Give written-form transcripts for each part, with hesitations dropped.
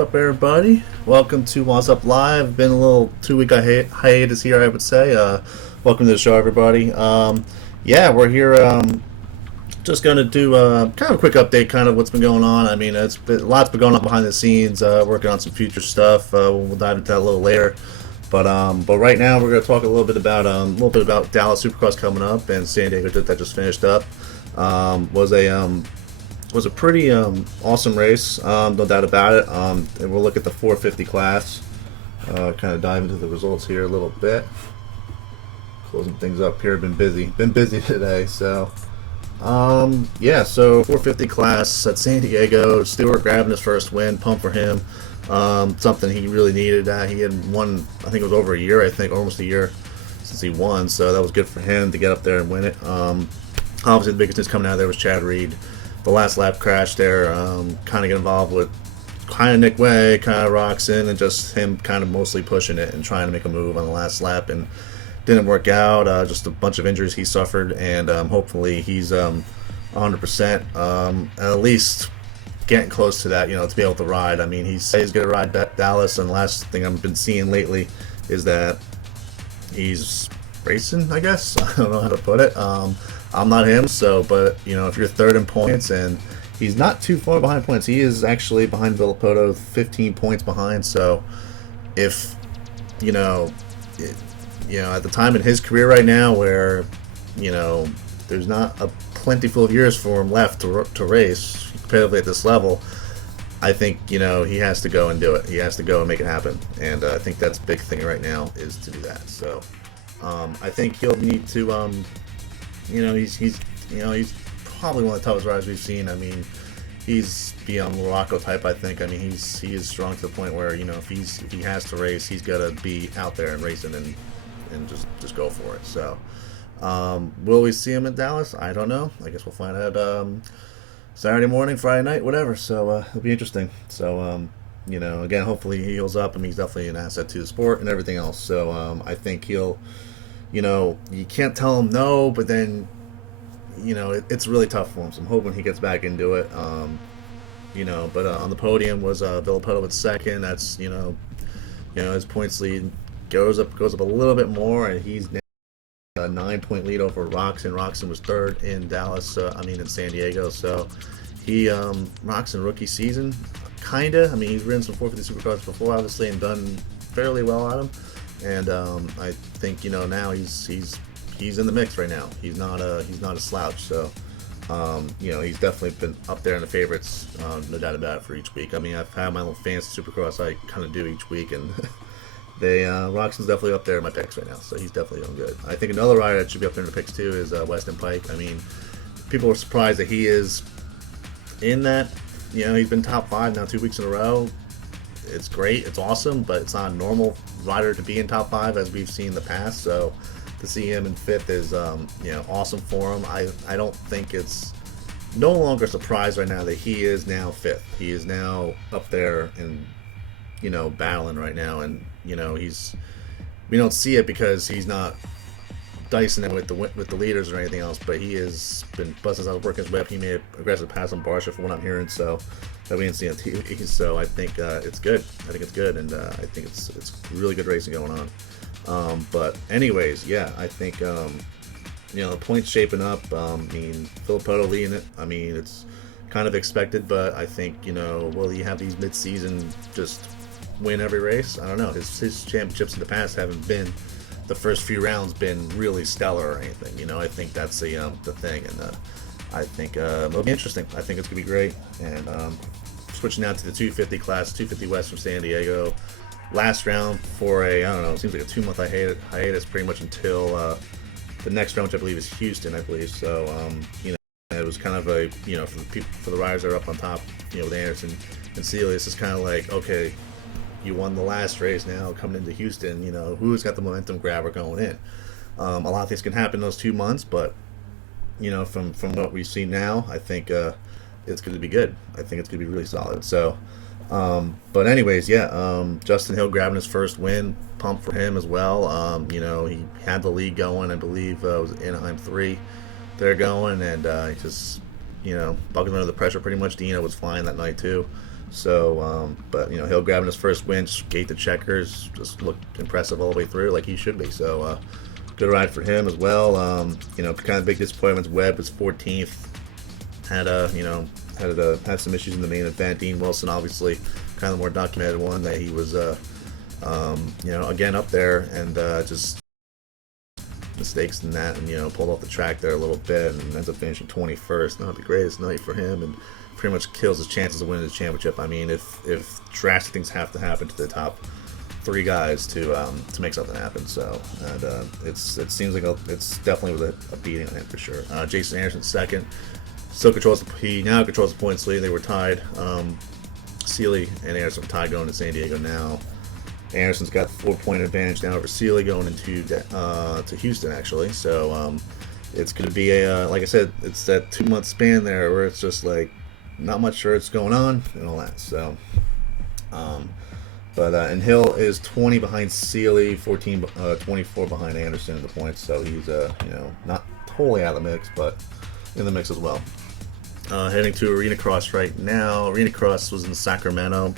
up, everybody? Welcome to Woz Up Live. Been a little 2 week hiatus here, I would say. Welcome to the show, everybody. Yeah, we're here. Just going to do kind of a quick update, kind of what's been going on. I mean, lots been going on behind the scenes. Working on some future stuff. We'll dive into that a little later. But right now we're going to talk a little bit about Dallas Supercross coming up and San Diego that just finished up. Was a pretty awesome race, no doubt about it. And we'll look at the 450 class, kind of dive into the results here a little bit. Closing things up here, been busy today. So, yeah, so 450 class at San Diego. Stewart grabbing his first win, pump for him. Something he really needed. He had won, I think it was over a year, almost a year since he won. So that was good for him to get up there and win it. Obviously, the biggest news coming out of there was Chad Reed. The last lap crash there, kind of get involved with kind of Nick Way, kind of Roxon, and just him kind of mostly pushing it and trying to make a move on the last lap, and didn't work out. Just a bunch of injuries he suffered, and hopefully he's 100%, at least getting close to that, to be able to ride. I mean, he says he's going to ride Dallas, and the last thing I've been seeing lately is that he's racing, I guess. I don't know how to put it. I'm not him, but if you're third in points, and he's not too far behind points, he is actually behind Villapoto, 15 points behind. So if at the time in his career right now where there's not a plentiful of years for him left to race competitively at this level, I think he has to go and do it. He has to go and make it happen, and I think that's a big thing right now is to do that. So I think he'll need to he's probably one of the toughest riders we've seen. I mean, he's beyond Morocco type, I think. I mean, he is strong to the point where if he has to race, he's got to be out there and racing and just go for it. So will we see him in Dallas? I don't know. I guess we'll find out Saturday morning, Friday night, whatever. So it'll be interesting. So again, hopefully he heals up. I mean, he's definitely an asset to the sport and everything else. So I think he'll. You can't tell him no, but then, it's really tough for him. So I'm hoping he gets back into it. But on the podium was Villapoto at second. That's his points lead goes up a little bit more, and he's now a 9-point lead over Roxon. Roxon was third in Dallas. In San Diego. So he Roxon rookie season, kinda. I mean, he's ridden some 450 Supercars before, obviously, and done fairly well on them. And I think now he's in the mix right now. He's not a slouch. So he's definitely been up there in the favorites, no doubt about it, for each week. I mean, I've had my little fantasy Supercross I kind of do each week, and Roxon's definitely up there in my picks right now. So he's definitely doing good. I think another rider that should be up there in the picks too is Weston Pike. I mean, people are surprised that he is in that. He's been top 5 now 2 weeks in a row. It's great, it's awesome, but it's not a normal rider to be in top 5 as we've seen in the past. So to see him in 5th is awesome for him. I don't think it's no longer a surprise right now that he is now 5th. He is now up there and battling right now, and we don't see it because he's not dicing it with the leaders or anything else, but he has been busting out, working his way up. He made an aggressive pass on Barsha from what I'm hearing, so that we didn't see on TV. So I think it's good. I think it's good, and I think it's really good racing going on. But anyways, yeah, I think the points shaping up. Villapoto leading it. I mean, it's kind of expected, but I think will he have these mid-season just win every race? I don't know. His championships in the past haven't been. The first few rounds been really stellar or anything. I think that's the thing, and I think it'll be interesting. I think it's gonna be great. And switching out to the 250 class, 250 West from San Diego. Last round for I don't know, it seems like a 2-month hiatus pretty much until the next round, which I believe is Houston, I believe. So it was kind of a for the riders that are up on top, with Anderson and Sealy, this is kind of like, okay, you won the last race, now coming into Houston, who's got the momentum grabber going in? A lot of things can happen in those 2 months, but from what we see now, I think it's going to be good. I think it's going to be really solid. So, but anyways, yeah, Justin Hill grabbing his first win, pumped for him as well. He had the lead going, I believe it was Anaheim 3 they're going, and he just buckled under the pressure pretty much. Dino was flying that night too. So, but he'll grab his first win, skate the checkers, just look impressive all the way through, like he should be. So, good ride for him as well. Kind of big disappointments. Webb was 14th. Had some issues in the main event. Dean Wilson, obviously, kind of the more documented one, that he was, again up there, and just mistakes in that, and pulled off the track there a little bit, and ends up finishing 21st. Not the greatest night for him, and pretty much kills his chances of winning the championship. I mean, if drastic things have to happen to the top 3 guys to make something happen. So, and it seems like it's definitely with a beating on him for sure. Jason Anderson second, still he now controls the points lead. They were tied. Seeley and Anderson tied going to San Diego now. Anderson's got 4-point advantage now over Seeley going into to Houston, actually. So it's going to be like I said, it's that 2-month span there where it's just like not much sure it's going on and all that. So, and Hill is 20 behind Seeley, 24 behind Anderson in the points. So he's not totally out of the mix, but in the mix as well. Heading to Arenacross right now. Arenacross was in Sacramento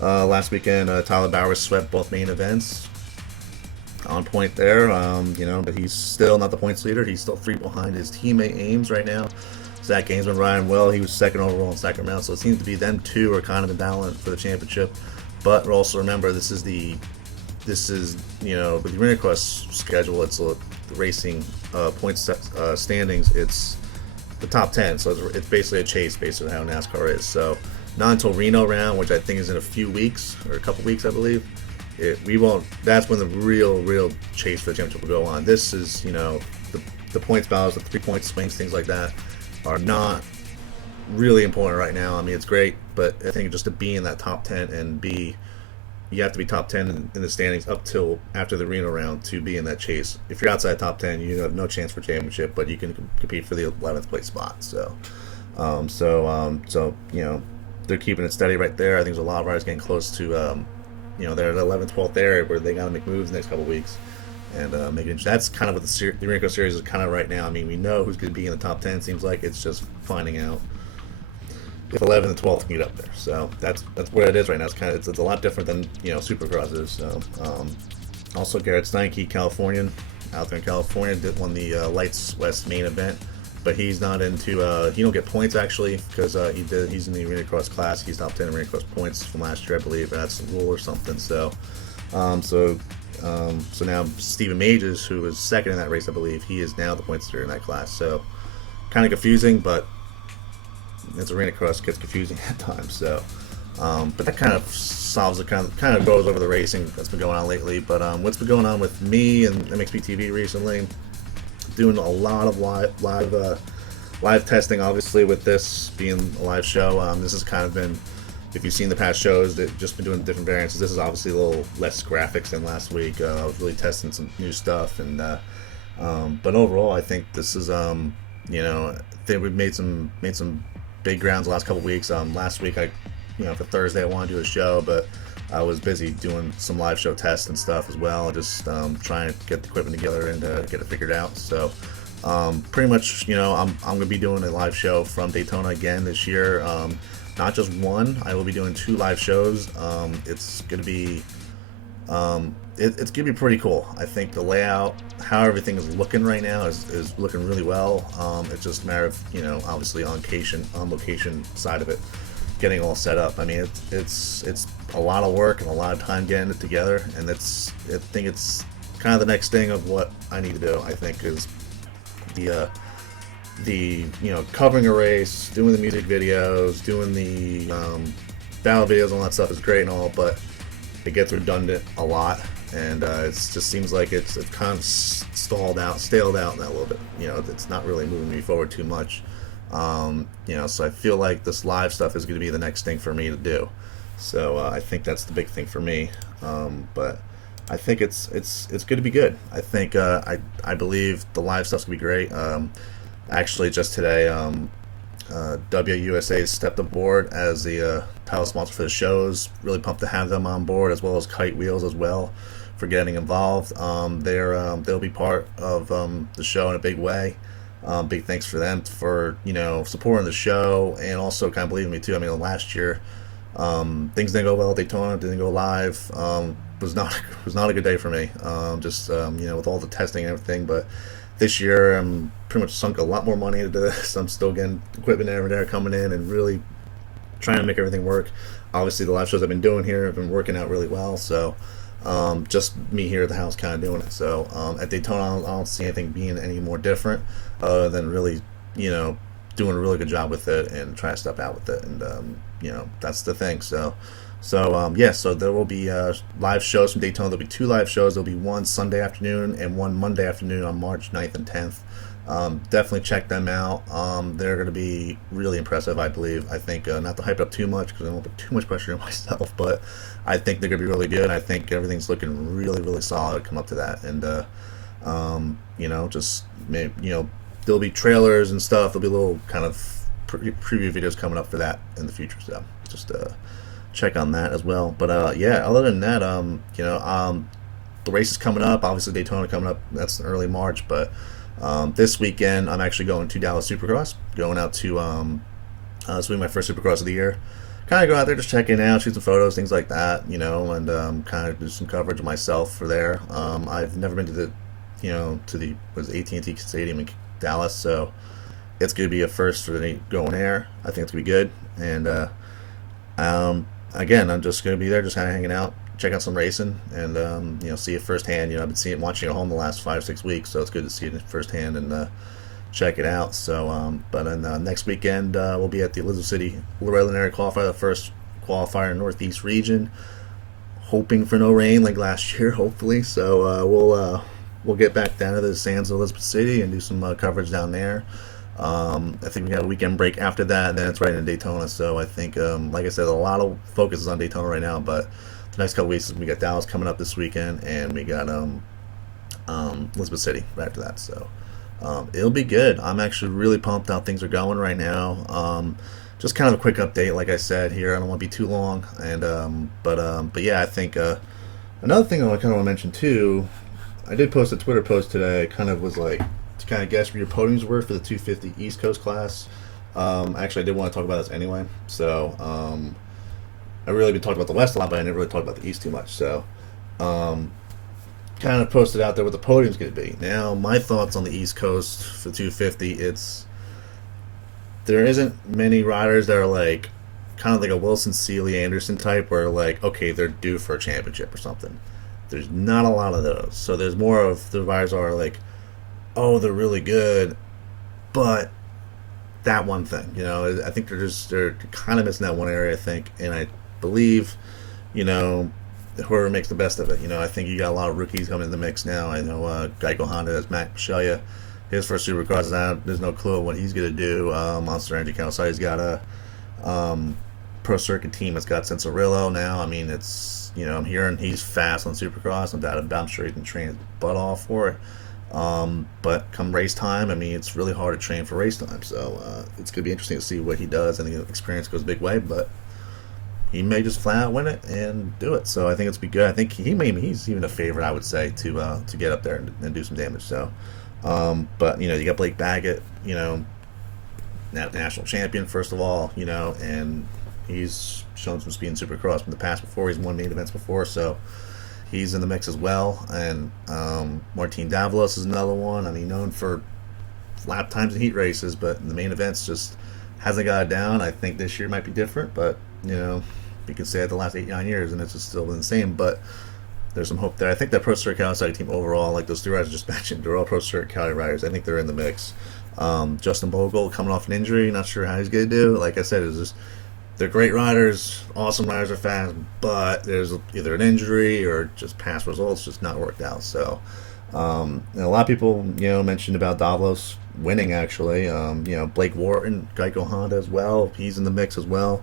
last weekend. Tyler Bowers swept both main events. On point there, but he's still not the points leader. He's still 3 behind his teammate Ames right now. Zach Gaines been riding well. He was second overall in Sacramento, so it seems to be them two are kind of in balance for the championship. But also remember, this is with the Arenacross schedule. It's the racing points standings. It's the top 10, so it's basically a chase based on how NASCAR is. So not until Reno round, which I think is in a few weeks or a couple weeks, I believe. We won't. That's when the real chase for the championship will go on. This is the points battles, the 3-point swings, things like that are not really important right now. I mean, it's great, but I think just to be in that top 10 and you have to be top 10 in the standings up till after the Reno round to be in that chase. If you're outside top 10, you have no chance for championship, but you can compete for the 11th place spot. So, they're keeping it steady right there. I think there's a lot of riders getting close to, they're at the 11th, 12th area where they got to make moves in the next couple of weeks. And that's kind of what the Arenacross series is kind of right now. I mean, we know who's going to be in the top 10. Seems like it's just finding out if 11th and 12th can get up there. So that's where it is right now. It's a lot different than Supercross is. So also Garrett Steinke, Californian, out there in California, won the Lights West main event, but he's not into. He don't get points actually because he's in the Arenacross class. He's top 10 in Arenacross points from last year, I believe. That's the rule or something. So now Stephen Mages, who was second in that race, I believe, he is now the points leader in that class. So kind of confusing, but as Arenacross gets confusing at times. So, but that kind of solves it. Kind of goes over the racing that's been going on lately. But what's been going on with me and MXPTV recently? Doing a lot of live testing, obviously, with this being a live show. This has kind of been, if you've seen the past shows, they've just been doing different variants. This is obviously a little less graphics than last week. I was really testing some new stuff, and but overall, I think this is I think we've made some big grounds the last couple weeks. Last week, for Thursday, I wanted to do a show, but I was busy doing some live show tests and stuff as well, just trying to get the equipment together and get it figured out. So pretty much, I'm going to be doing a live show from Daytona again this year. Not just one. I will be doing 2 live shows. It's going to be it's going to be pretty cool. I think the layout, how everything is looking right now is looking really well. It's just a matter of, obviously on location side of it, getting all set up. I mean, it's a lot of work and a lot of time getting it together, and I think it's kind of the next thing of what I need to do. I think is the covering a race, doing the music videos, doing the battle videos, all that stuff is great and all, but it gets redundant a lot, and it just seems like it's kind of staled out that a little bit. It's not really moving me forward too much. So I feel like this live stuff is going to be the next thing for me to do. So I think that's the big thing for me. But I think it's going to be good. I think I believe the live stuff's going to be great. Actually, just today, WUSA stepped aboard as the title sponsor for the shows. Really pumped to have them on board, as well as Kite Wheels as well, for getting involved. They'll be part of the show in a big way. Big thanks for them for supporting the show and also kind of believing me too. I mean, last year things didn't go well at Daytona, didn't go live. Was not a good day for me. With all the testing and everything. But this year, I'm pretty much sunk a lot more money into this. I'm still getting equipment over there coming in and really trying to make everything work. Obviously, the live shows I've been doing here have been working out really well. So just me here at the house kind of doing it. So at Daytona, I don't see anything being any more different other than really, doing a really good job with it and trying to step out with it. And, that's the thing. So there will be live shows from Daytona. There'll be 2 live shows. There'll be one Sunday afternoon and one Monday afternoon on March 9th and 10th. Definitely check them out. They're going to be really impressive, I believe. I think not to hype it up too much because I don't put too much pressure on myself, but I think they're going to be really good. I think everything's looking really, really solid. Come up to that, and just maybe, there'll be trailers and stuff. There'll be little kind of preview videos coming up for that in the future. So just check on that as well. But other than that, the race is coming up. Obviously, Daytona coming up. That's in early March, but this weekend, I'm actually going to Dallas Supercross. Going out to this will be my first Supercross of the year. Kind of go out there, just check it out, shoot some photos, things like that, and kind of do some coverage of myself for there. I've never been to the AT&T Stadium in Dallas, so it's going to be a first for me going there. I think it's going to be good, and again, I'm just going to be there, just kind of hanging out, check out some racing, and see it firsthand. I've been watching it home the last 5-6 weeks, so it's good to see it firsthand and check it out. So, but then next weekend we'll be at the Elizabeth City Loretta Area Qualifier, the first qualifier in Northeast Region. Hoping for no rain like last year, hopefully. So we'll get back down to the sands of Elizabeth City and do some coverage down there. I think we got a weekend break after that, and then it's right in Daytona. So I think, like I said, a lot of focus is on Daytona right now, but the next couple weeks we got Dallas coming up this weekend, and we got Elizabeth City right after that. So it'll be good. I'm actually really pumped how things are going right now. Just kind of a quick update, like I said here. I don't want to be too long, and but yeah, I think another thing I kind of want to mention too. I did post a Twitter post today. Kind of was like to kind of guess where your podiums were for the 250 East Coast class. Actually, I did want to talk about this anyway. So I really been talking about the West a lot, but I never really talked about the East too much. So kind of posted out there what the podium's going to be. Now, my thoughts on the East Coast for 250, there isn't many riders that are like kind of like a Wilson Seeley Anderson type where like, okay, they're due for a championship or something. There's not a lot of those. So there's more of the riders are like, oh, they're really good, but that one thing, I think they're kind of missing that one area, I think, and I believe, whoever makes the best of it. I think you got a lot of rookies coming in the mix now. I know Geico Honda has Matt Pachelia. His first Supercross is out. There's no clue what he's going to do. Monster Energy Council, he's got a pro circuit team that's got Sensorillo now. I mean, it's, I'm hearing he's fast on Supercross. I'm sure he can train his butt off for it. But come race time, I mean, it's really hard to train for race time. So it's going to be interesting to see what he does. I think the experience goes a big way, but he may just flat out win it and do it. So I think it's be good. I think he's even a favorite, I would say, to get up there and do some damage. So, but you got Blake Baggett, national champion first of all, and he's shown some speed in Supercross in the past before. He's won main events before, so he's in the mix as well. And Martin Davalos is another one. I mean, known for lap times and heat races, but in the main events just hasn't got it down. I think this year might be different, but you can say it the last 8-9 years and it's just still been the same, but there's some hope there. I think that Pro Circuit Cali team overall, like those 3 riders I just mentioned, they're all Pro Circuit Cali riders. I think they're in the mix. Justin Bogle coming off an injury, not sure how he's going to do. Like I said, they're great riders, awesome riders, are fast, but there's either an injury or just past results just not worked out. So and a lot of people mentioned about Davalos winning actually. Blake Wharton, Geico Honda as well, he's in the mix as well.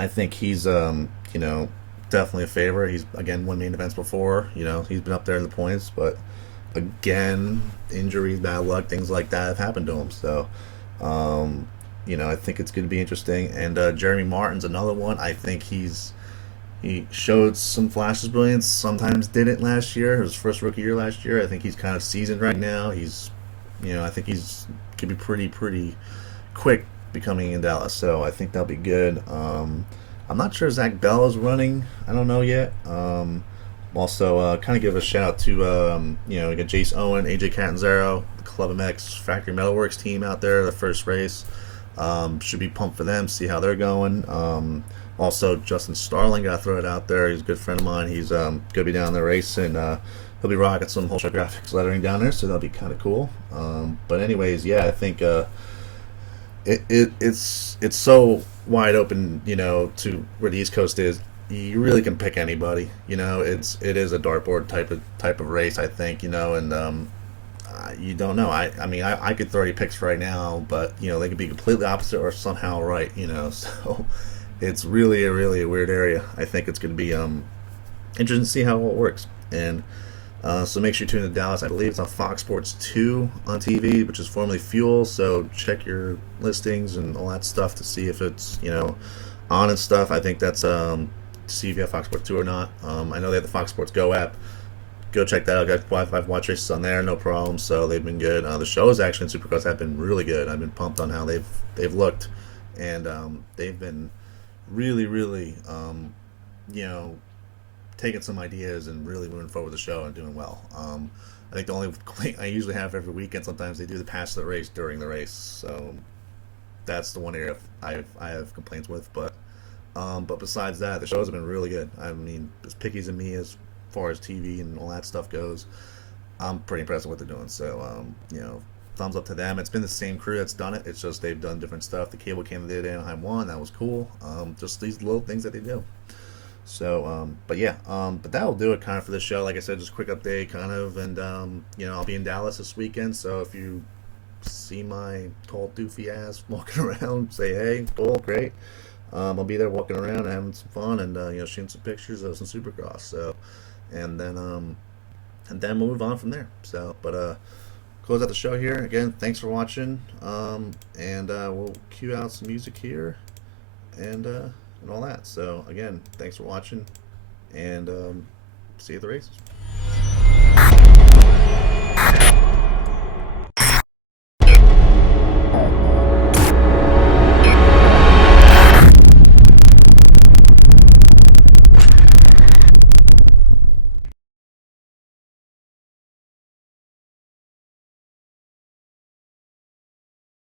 I think he's definitely a favorite. He's again won main events before. He's been up there in the points, but again, injuries, bad luck, things like that have happened to him. So I think it's going to be interesting. And Jeremy Martin's another one. I think he showed some flashes of brilliance. Sometimes didn't last year. His first rookie year last year. I think he's kind of seasoned right now. He's I think he's could be pretty quick becoming in Dallas. So I think that'll be good. I'm not sure Zach Bell is running. I don't know yet. Also, kind of give a shout out to we got Jace Owen, AJ Catanzaro, the Club MX Factory Metalworks team out there. The first race should be pumped for them. See how they're going. Also, Justin Starling, gotta throw it out there. He's a good friend of mine. He's gonna be down there racing. He'll be rocking some whole graphics lettering down there, so that'll be kind of cool. But anyways, yeah, I think it's so wide open, to where the East Coast is. You really can pick anybody. It is a dartboard type of race, I think. And you don't know. I mean, I could throw you picks right now, but they could be completely opposite or somehow right. So it's really a weird area. I think it's going to be interesting to see how it works. And so make sure you tune in to Dallas. I believe it's on Fox Sports 2 on TV, which is formerly Fuel. So check your listings and all that stuff to see if it's on and stuff. I think that's to see if you have Fox Sports 2 or not. I know they have the Fox Sports Go app. Go check that out. I've watched races on there, no problem. So they've been good. The shows actually in Supercross have been really good. I've been pumped on how they've looked, and they've been really taking some ideas and really moving forward the show and doing well. I think the only complaint I usually have every weekend, sometimes they do the pass of the race during the race, so that's the one area I have complaints with. But besides that, the shows have been really good. I mean, as picky as me as far as TV and all that stuff goes, I'm pretty impressed with what they're doing. So thumbs up to them. It's been the same crew that's done it. It's just they've done different stuff. The cable cam they did at Anaheim 1, that was cool. Just these little things that they do. So, but that'll do it kind of for the show. Like I said, just a quick update kind of, and I'll be in Dallas this weekend. So if you see my tall doofy ass walking around, say hey, cool, great. I'll be there walking around and having some fun and shooting some pictures of some Supercross. So, and then we'll move on from there. So, but close out the show here again. Thanks for watching, and we'll cue out some music here, and all that. So again, thanks for watching, and see you at the races.